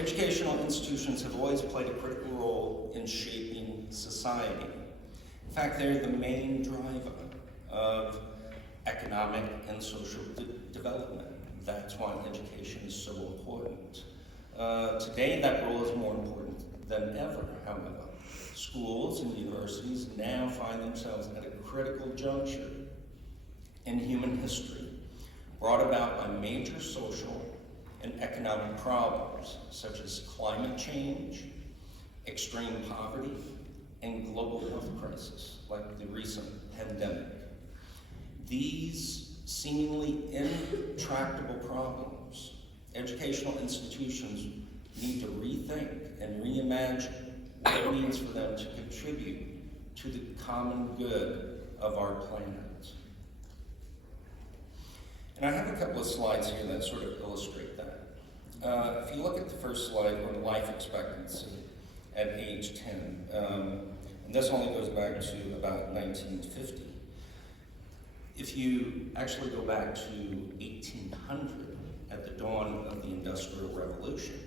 Educational institutions have always played a critical role in shaping society. In fact, they're the main driver of economic and social development. That's why education is so important. Today, that role is more important than ever, however. Schools and universities now find themselves at a critical juncture in human history, brought about by major social and economic problems such as climate change, extreme poverty, and global health crisis like the recent pandemic. These seemingly intractable problems, educational institutions need to rethink and reimagine what it means for them to contribute to the common good of our planet. And I have a couple of slides here that sort of illustrate that. If you look at the first slide on life expectancy at age 10, and this only goes back to about 1950. If you actually go back to 1800, at the dawn of the Industrial Revolution,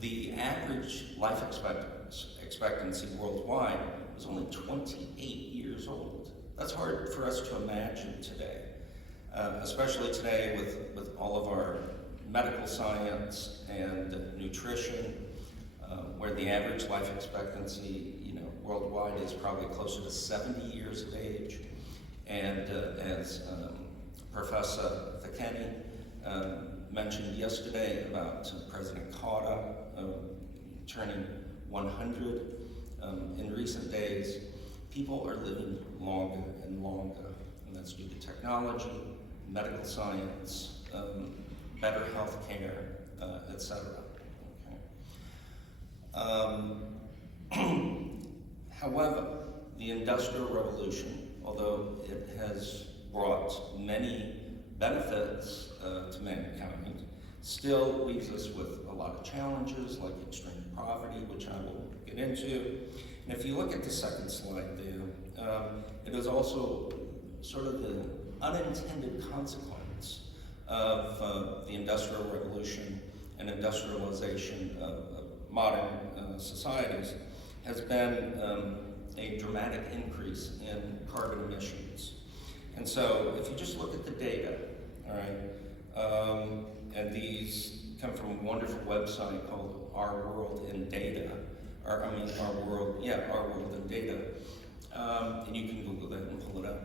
the average life expectancy worldwide was only 28 years old. That's hard for us to imagine today, especially today with all of our medical science and nutrition, where the average life expectancy, worldwide is probably closer to 70 years of age. And as Professor Thakeni mentioned yesterday about President Carter turning 100, in recent days, people are living longer and longer, and that's due to technology, medical science, better health care, etc. Okay. However, the Industrial Revolution, although it has brought many benefits to mankind, still leaves us with a lot of challenges like extreme poverty, which I will get into. And if you look at the second slide there, it is also sort of the unintended consequence of the Industrial Revolution and industrialization of modern societies has been a dramatic increase in carbon emissions. And so if you just look at the data, all right, and these come from a wonderful website called Our World in Data, Our World in Data, and you can Google that and pull it up.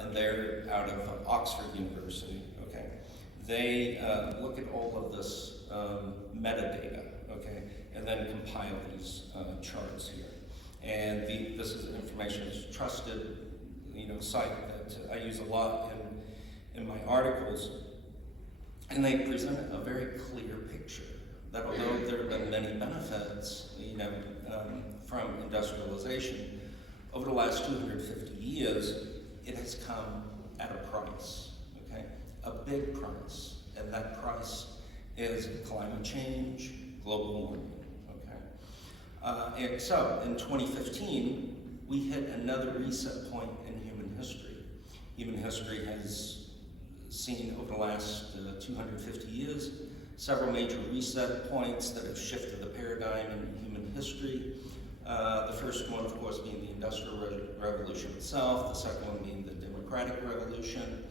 And they're out of Oxford University, okay? They look at all of this metadata, okay, and then compile these charts here. And this is information that's trusted, site that I use a lot in my articles. And they present a very clear picture that although there have been many benefits, from industrialization, over the last 250 years, it has come at a price, okay? A big price, and that price is climate change, global warming, okay? And so, in 2015, we hit another reset point in human history. Human history has seen over the last 250 years several major reset points that have shifted the paradigm in human history. The first one, of course, being the Industrial Revolution itself, the second one being the Democratic Revolution,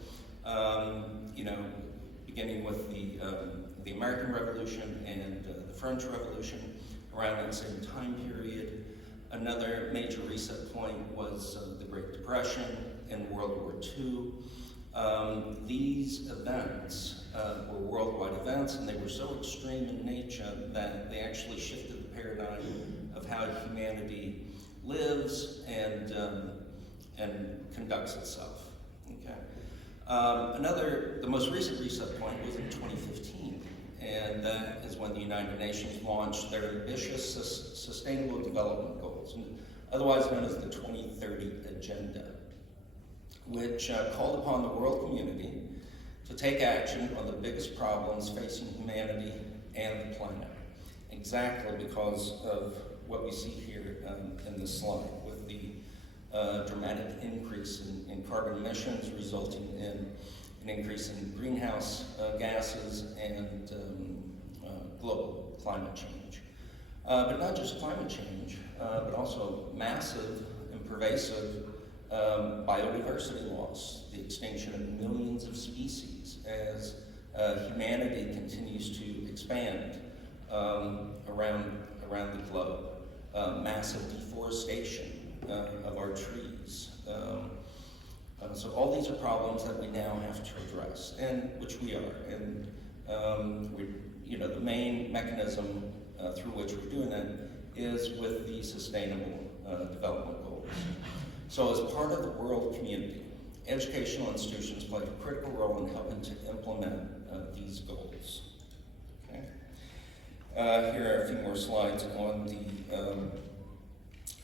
beginning with the American Revolution and the French Revolution around that same time period. Another major reset point was the Great Depression and World War II. These events were worldwide events, and they were so extreme in nature that they actually shifted the paradigm of how humanity lives and conducts itself. Okay. The most recent reset point was in 2015, and that is when the United Nations launched their ambitious Sustainable Development Goals, otherwise known as the 2030 Agenda, which called upon the world community to take action on the biggest problems facing humanity and the planet, exactly because of what we see here in this slide, with the dramatic increase in carbon emissions resulting in an increase in greenhouse gases and global climate change. But not just climate change, but also massive and pervasive biodiversity loss, the extinction of millions of species as humanity continues to expand around the globe, massive deforestation of our trees. So all these are problems that we now have to address, and which we are. And the main mechanism through which we're doing that is with the Sustainable Development Goals. So as part of the world community, educational institutions play a critical role in helping to implement these goals. Okay. Here are a few more slides on the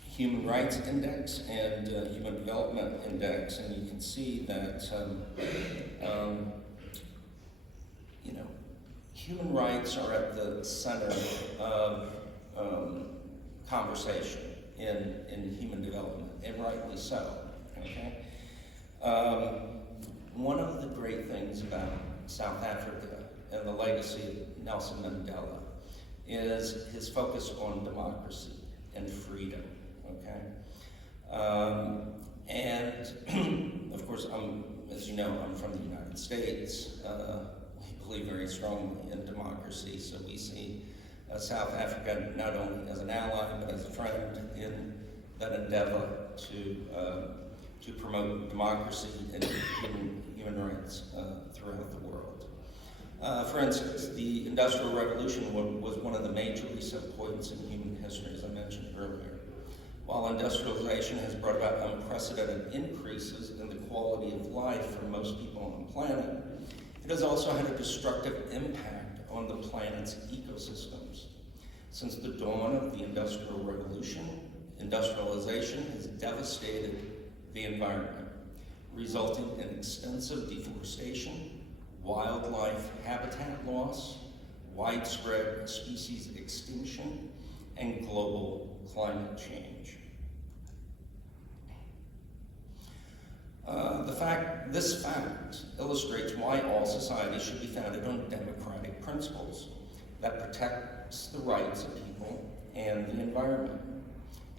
Human Rights Index and Human Development Index, and you can see that human rights are at the center of conversation in human development, and rightly so. Okay. One of the great things about South Africa and the legacy of Nelson Mandela is his focus on democracy and freedom. Okay, and of course, as you know, I'm from the United States. We believe very strongly in democracy, so we see South Africa not only as an ally but as a friend in that endeavor to promote democracy and human rights throughout the world. For instance, the Industrial Revolution was one of the major reset points in human history, as I mentioned earlier. While industrialization has brought about unprecedented increases in the quality of life for most people on the planet, it has also had a destructive impact on the planet's ecosystems. Since the dawn of the Industrial Revolution, industrialization has devastated the environment, resulting in extensive deforestation, wildlife habitat loss, widespread species extinction, and global climate change. This fact illustrates why all societies should be founded on democratic principles that protects the rights of people and the environment.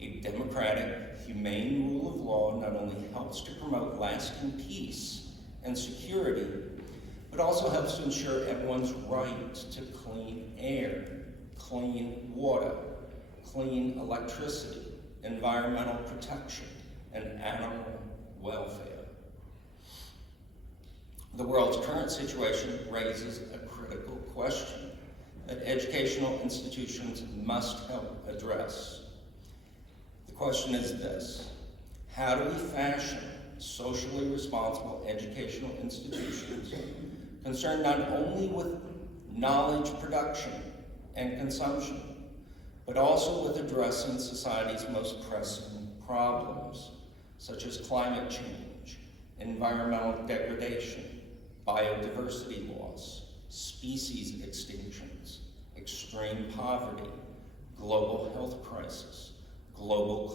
A democratic, humane rule of law not only helps to promote lasting peace and security, but also helps to ensure everyone's right to clean air, clean water, clean electricity, environmental protection, and animal welfare. The world's current situation raises a critical question that educational institutions must help address. The question is this: how do we fashion socially responsible educational institutions concerned not only with knowledge production and consumption, but also with addressing society's most pressing problems, such as climate change, environmental degradation, biodiversity loss, species extinctions, extreme poverty, global health crisis, global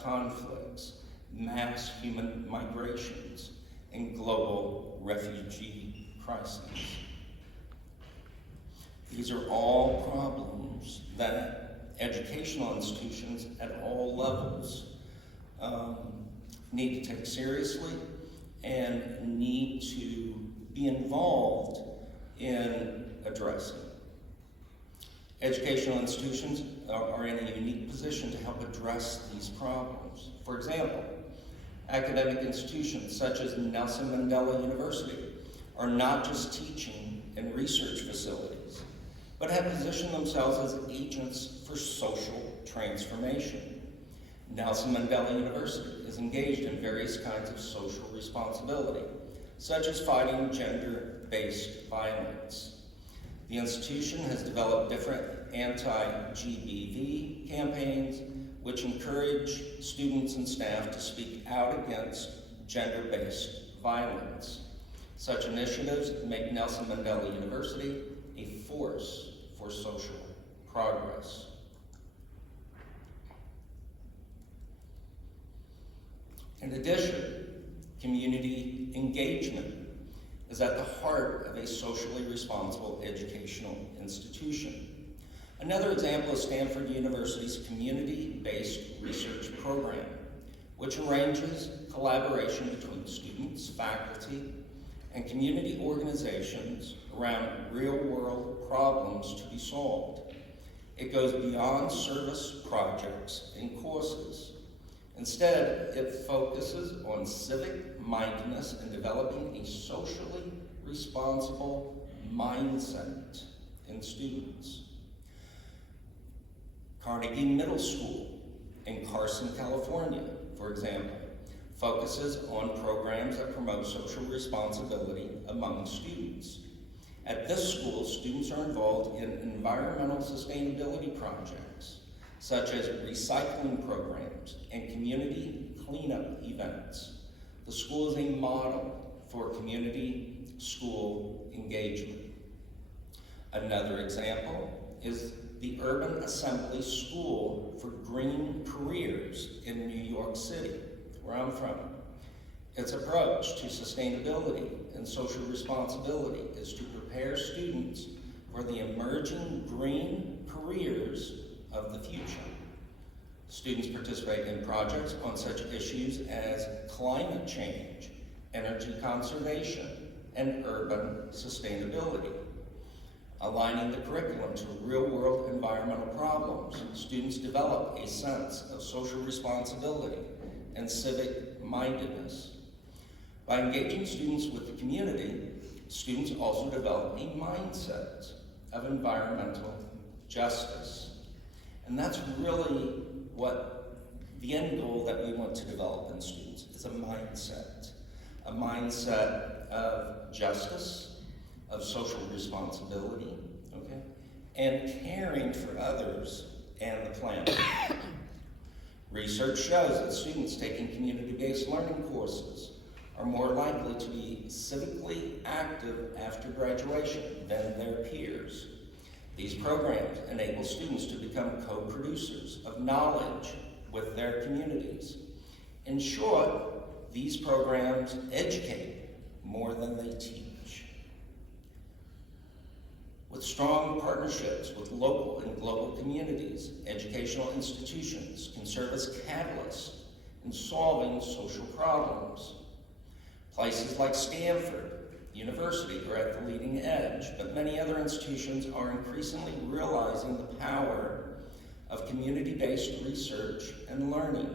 conflicts, mass human migrations, and global refugee crises. These are all problems that educational institutions at all levels need to take seriously and need to be involved in addressing. Educational institutions are in a unique position to help address these problems. For example, academic institutions such as Nelson Mandela University are not just teaching and research facilities, but have positioned themselves as agents for social transformation. Nelson Mandela University is engaged in various kinds of social responsibility, such as fighting gender-based violence. The institution has developed different anti-GBV campaigns which encourage students and staff to speak out against gender-based violence. Such initiatives make Nelson Mandela University a force for social progress. In addition, community engagement is at the heart of a socially responsible educational institution. Another example is Stanford University's community-based research program, which arranges collaboration between students, faculty, and community organizations around real-world problems to be solved. It goes beyond service projects and courses. Instead, it focuses on civic mindedness and developing a socially responsible mindset in students. Carnegie Middle School in Carson, California, for example, focuses on programs that promote social responsibility among students. At this school, students are involved in environmental sustainability projects, such as recycling programs and community cleanup events. The school is a model for community school engagement. Another example is the Urban Assembly School for Green Careers in New York City, where I'm from. Its approach to sustainability and social responsibility is to prepare students for the emerging green careers of the future. Students participate in projects on such issues as climate change, energy conservation, and urban sustainability. Aligning the curriculum to real-world environmental problems, students develop a sense of social responsibility and civic mindedness. By engaging students with the community, students also develop a mindset of environmental justice. And that's really what the end goal that we want to develop in students is a mindset of justice, of social responsibility, okay, and caring for others and the planet. Research shows that students taking community-based learning courses are more likely to be civically active after graduation than their peers. These programs enable students to become co-producers of knowledge with their communities. In short, these programs educate more than they teach. With strong partnerships with local and global communities, educational institutions can serve as catalysts in solving social problems. Places like Stanford University are at the leading edge, but many other institutions are increasingly realizing the power of community-based research and learning.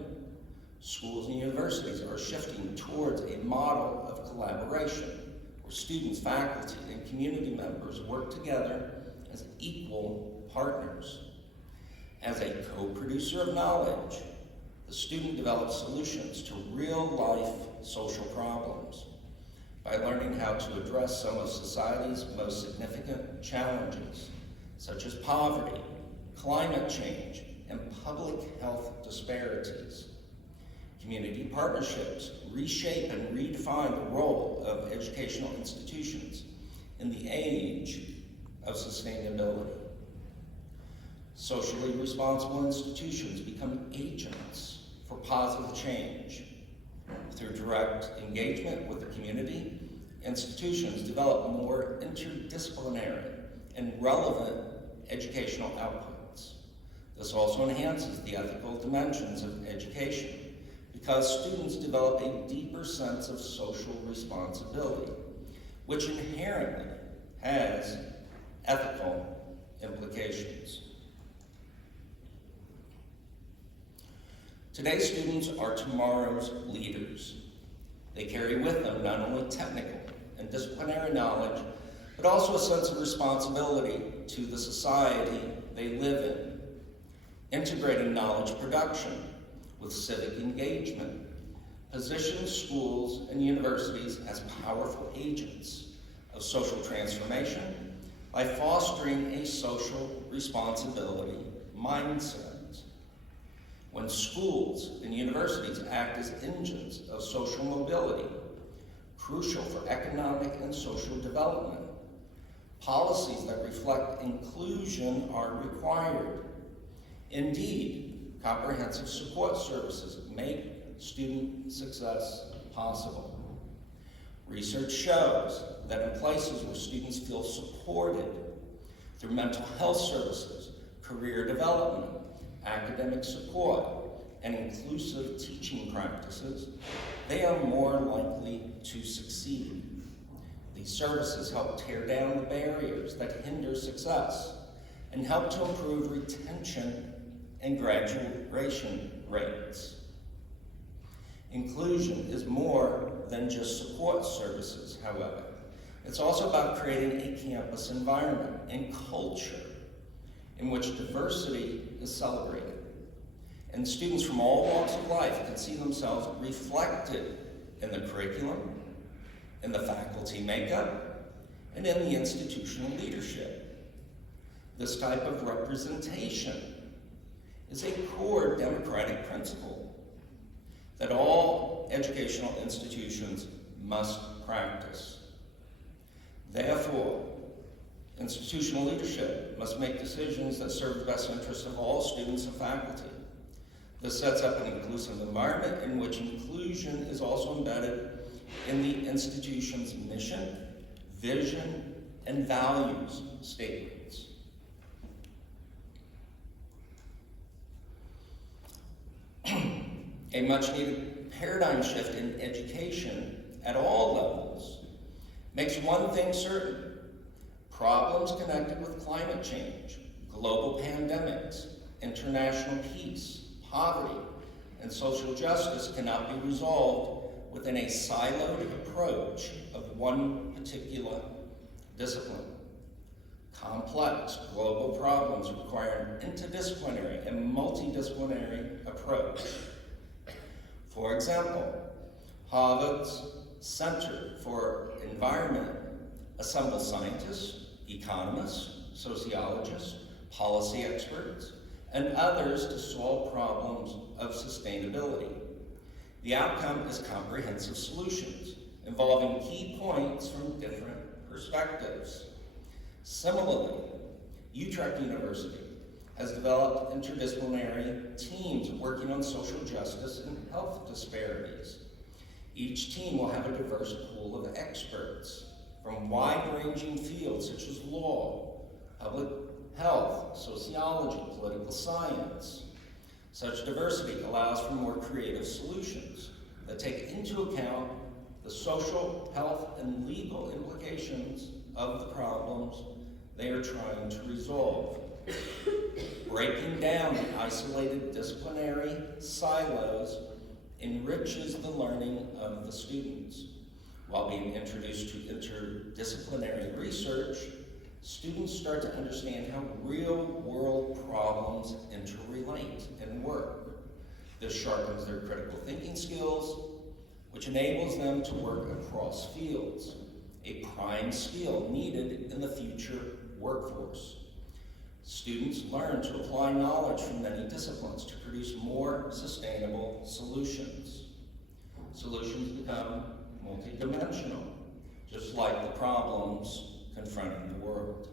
Schools and universities are shifting towards a model of collaboration, where students, faculty, and community members work together as equal partners. As a co-producer of knowledge, the student develops solutions to real-life social problems by learning how to address some of society's most significant challenges, such as poverty, climate change, and public health disparities. Community partnerships reshape and redefine the role of educational institutions in the age of sustainability. Socially responsible institutions become agents for positive change. Through direct engagement with the community, institutions develop more interdisciplinary and relevant educational outputs. This also enhances the ethical dimensions of education because students develop a deeper sense of social responsibility, which inherently has ethical implications. Today's students are tomorrow's leaders. They carry with them not only technical and disciplinary knowledge, but also a sense of responsibility to the society they live in. Integrating knowledge production with civic engagement positions schools and universities as powerful agents of social transformation by fostering a social responsibility mindset. When schools and universities act as engines of social mobility, crucial for economic and social development, policies that reflect inclusion are required. Indeed, comprehensive support services make student success possible. Research shows that in places where students feel supported through mental health services, career development, academic support, and inclusive teaching practices, they are more likely to succeed. These services help tear down the barriers that hinder success and help to improve retention and graduation rates. Inclusion is more than just support services, however. It's also about creating a campus environment and culture in which diversity is celebrated. And students from all walks of life can see themselves reflected in the curriculum, in the faculty makeup, and in the institutional leadership. This type of representation is a core democratic principle that all educational institutions must practice. Therefore, institutional leadership must make decisions that serve the best interests of all students and faculty. This sets up an inclusive environment in which inclusion is also embedded in the institution's mission, vision, and values statements. A much-needed paradigm shift in education at all levels makes one thing certain: problems connected with climate change, global pandemics, international peace, poverty, and social justice cannot be resolved within a siloed approach of one particular discipline. Complex global problems require an interdisciplinary and multidisciplinary approach. For example, Harvard's Center for Environment assembles scientists, economists, sociologists, policy experts, and others to solve problems of sustainability. The outcome is comprehensive solutions involving key points from different perspectives. Similarly, Utrecht University has developed interdisciplinary teams working on social justice and health disparities. Each team will have a diverse pool of experts from wide-ranging fields such as law, public health, sociology, political science. Such diversity allows for more creative solutions that take into account the social, health, and legal implications of the problems they are trying to resolve. Breaking down the isolated disciplinary silos enriches the learning of the students. While being introduced to interdisciplinary research, students start to understand how real-world problems interrelate and work. This sharpens their critical thinking skills, which enables them to work across fields, a prime skill needed in the future workforce. Students learn to apply knowledge from many disciplines to produce more sustainable solutions. Solutions become multidimensional, just like the problems confronting the world.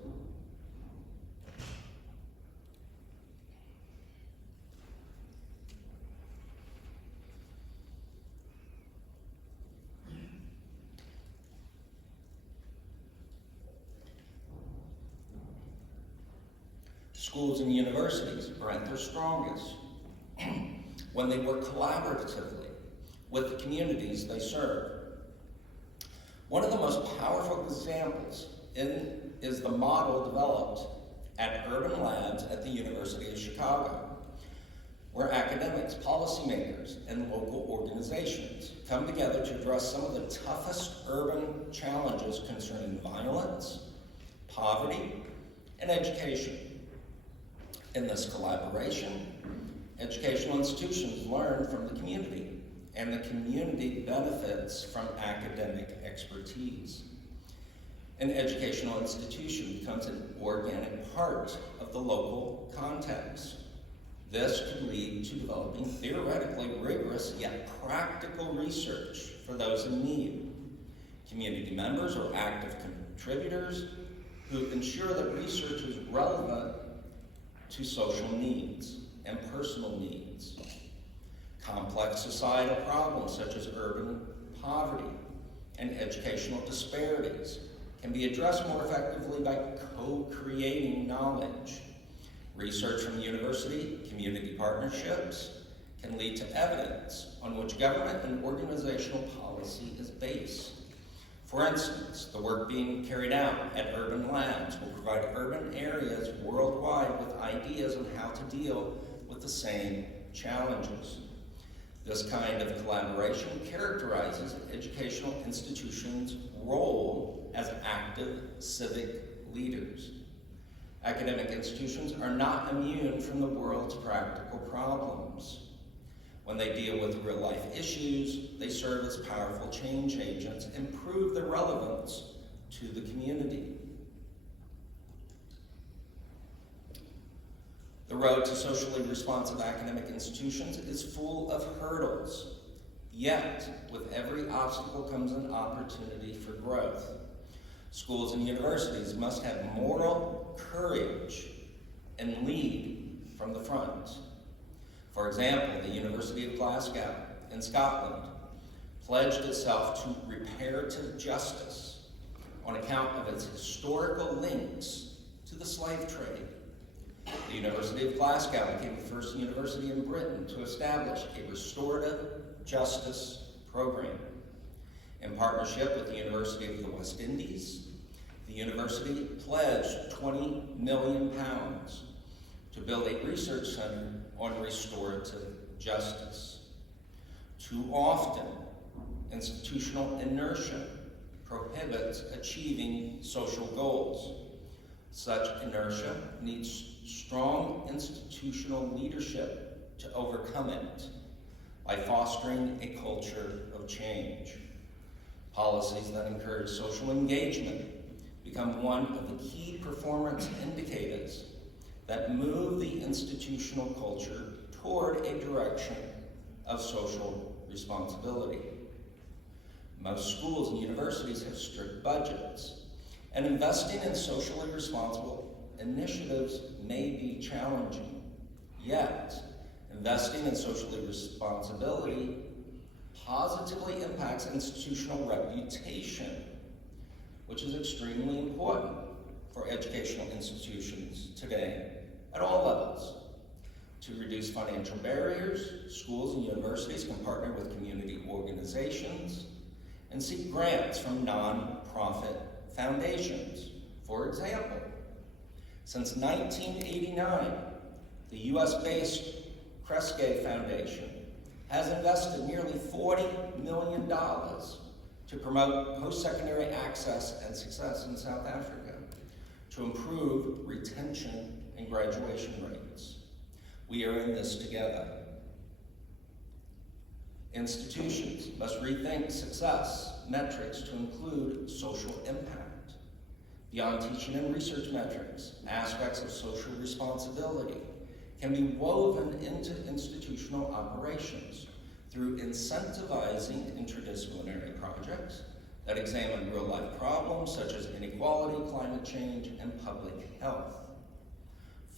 Schools and universities are at their strongest when they work collaboratively with the communities they serve. One of the most powerful examples is the model developed at Urban Labs at the University of Chicago, where academics, policymakers, and local organizations come together to address some of the toughest urban challenges concerning violence, poverty, and education. In this collaboration, educational institutions learn from the community, and the community benefits from academic expertise. An educational institution becomes an organic part of the local context. This could lead to developing theoretically rigorous yet practical research for those in need. Community members are active contributors who ensure that research is relevant to social needs and personal needs. Complex societal problems such as urban poverty and educational disparities can be addressed more effectively by co-creating knowledge. Research from university community partnerships can lead to evidence on which government and organizational policy is based. For instance, the work being carried out at urban labs will provide urban areas worldwide with ideas on how to deal with the same challenges. This kind of collaboration characterizes educational institutions' role as active civic leaders. Academic institutions are not immune from the world's practical problems. When they deal with real-life issues, they serve as powerful change agents and prove their relevance to the community. The road to socially responsive academic institutions is full of hurdles, yet with every obstacle comes an opportunity for growth. Schools and universities must have moral courage and lead from the front. For example, the University of Glasgow in Scotland pledged itself to reparative justice on account of its historical links to the slave trade. The University of Glasgow became the first university in Britain to establish a restorative justice program. In partnership with the University of the West Indies, the university pledged £20 million to build a research center on restorative justice. Too often, institutional inertia prohibits achieving social goals. Such inertia needs strong institutional leadership to overcome it by fostering a culture of change. Policies that encourage social engagement become one of the key performance indicators that move the institutional culture toward a direction of social responsibility. Most schools and universities have strict budgets, and investing in socially responsible initiatives may be challenging. Yet, investing in socially responsibility positively impacts institutional reputation, which is extremely important for educational institutions today at all levels. To reduce financial barriers, schools and universities can partner with community organizations and seek grants from non-profit foundations. For example, since 1989, the US-based Kresge Foundation has invested nearly $40 million to promote post-secondary access and success in South Africa, to improve retention and graduation rates. We are in this together. Institutions must rethink success metrics to include social impact. Beyond teaching and research metrics, aspects of social responsibility can be woven into institutional operations through incentivizing interdisciplinary projects that examine real-life problems such as inequality, climate change, and public health.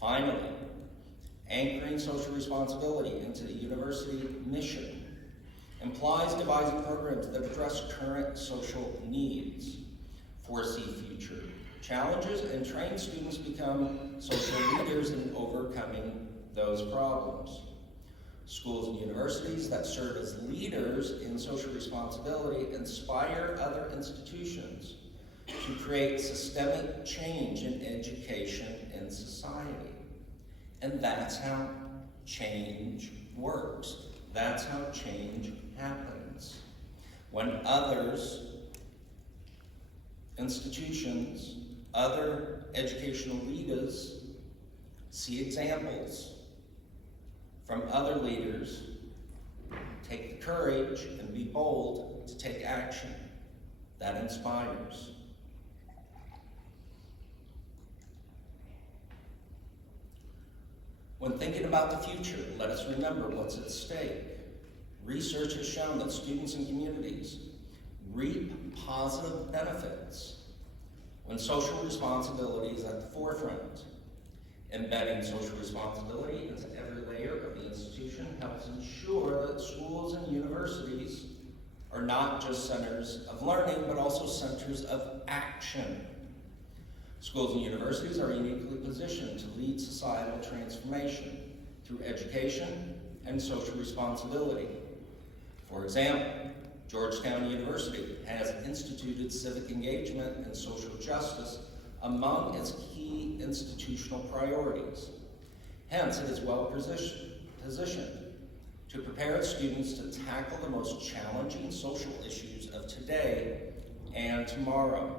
Finally, anchoring social responsibility into the university mission implies devising programs that address current social needs, foresee future challenges, and train students become social leaders in overcoming those problems. Schools and universities that serve as leaders in social responsibility inspire other institutions to create systemic change in education and society. And that's how change works. That's how change happens. When others, institutions, other educational leaders see examples from other leaders, take the courage and be bold to take action. That inspires. When thinking about the future, let us remember what's at stake. Research has shown that students and communities reap positive benefits when social responsibility is at the forefront. Embedding social responsibility into every layer of the institution helps ensure that schools and universities are not just centers of learning, but also centers of action. Schools and universities are uniquely positioned to lead societal transformation through education and social responsibility. For example, Georgetown University has instituted civic engagement and social justice among its key institutional priorities. Hence, it is well positioned to prepare its students to tackle the most challenging social issues of today and tomorrow.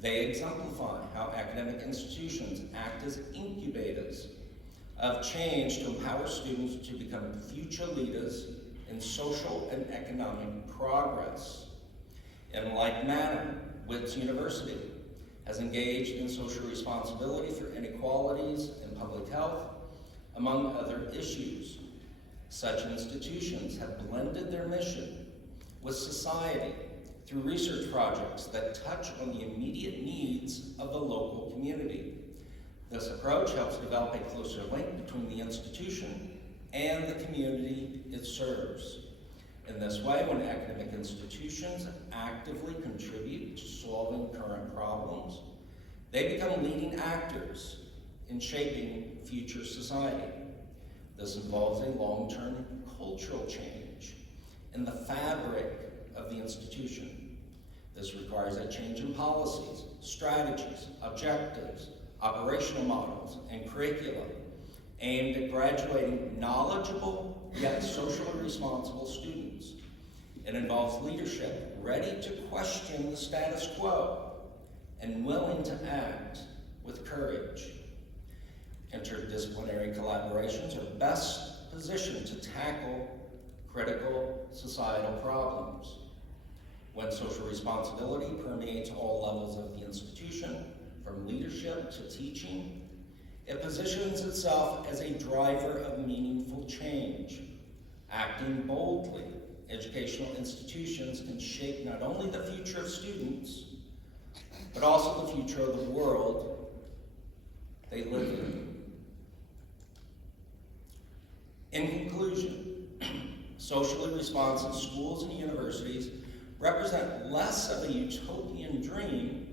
They exemplify how academic institutions act as incubators of change to empower students to become future leaders in social and economic progress. In like manner, Wits University has engaged in social responsibility through inequalities in public health, among other issues. Such institutions have blended their mission with society through research projects that touch on the immediate needs of the local community. This approach helps develop a closer link between the institution and the community it serves. In this way, when academic institutions actively contribute to solving current problems, they become leading actors in shaping future society. This involves a long-term cultural change in the fabric of the institution. This requires a change in policies, strategies, objectives, operational models, and curricula aimed at graduating knowledgeable yet socially responsible students. It involves leadership ready to question the status quo and willing to act with courage. Interdisciplinary collaborations are best positioned to tackle critical societal problems. When social responsibility permeates all levels of the institution, from leadership to teaching, it positions itself as a driver of meaningful change. Acting boldly, educational institutions can shape not only the future of students, but also the future of the world they live in. In conclusion, socially responsive schools and universities represent less of a utopian dream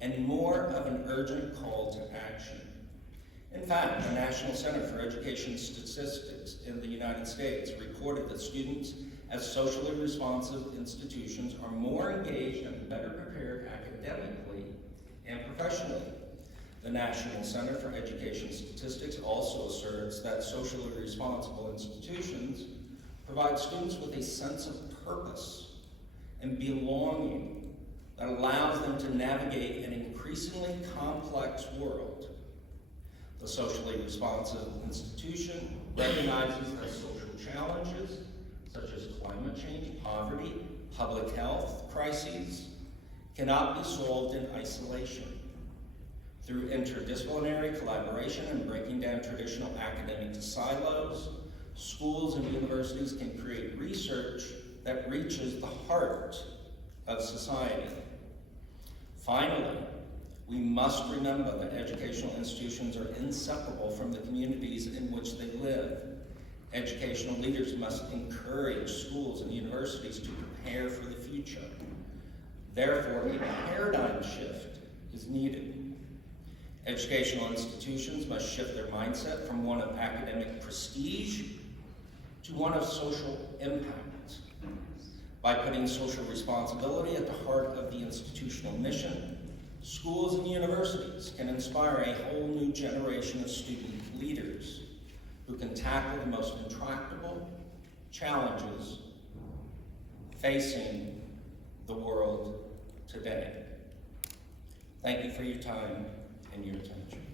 and more of an urgent call to action. In fact, the National Center for Education Statistics in the United States reported that students at socially responsive institutions are more engaged and better prepared academically and professionally. The National Center for Education Statistics also asserts that socially responsible institutions provide students with a sense of purpose and belonging that allows them to navigate an increasingly complex world. The socially responsive institution recognizes that social challenges such as climate change, poverty, public health crises cannot be solved in isolation. Through interdisciplinary collaboration and breaking down traditional academic silos, schools and universities can create research that reaches the heart of society. Finally, we must remember that educational institutions are inseparable from the communities in which they live. Educational leaders must encourage schools and universities to prepare for the future. Therefore, a paradigm shift is needed. Educational institutions must shift their mindset from one of academic prestige to one of social impact. By putting social responsibility at the heart of the institutional mission, schools and universities can inspire a whole new generation of student leaders who can tackle the most intractable challenges facing the world today. Thank you for your time and your attention.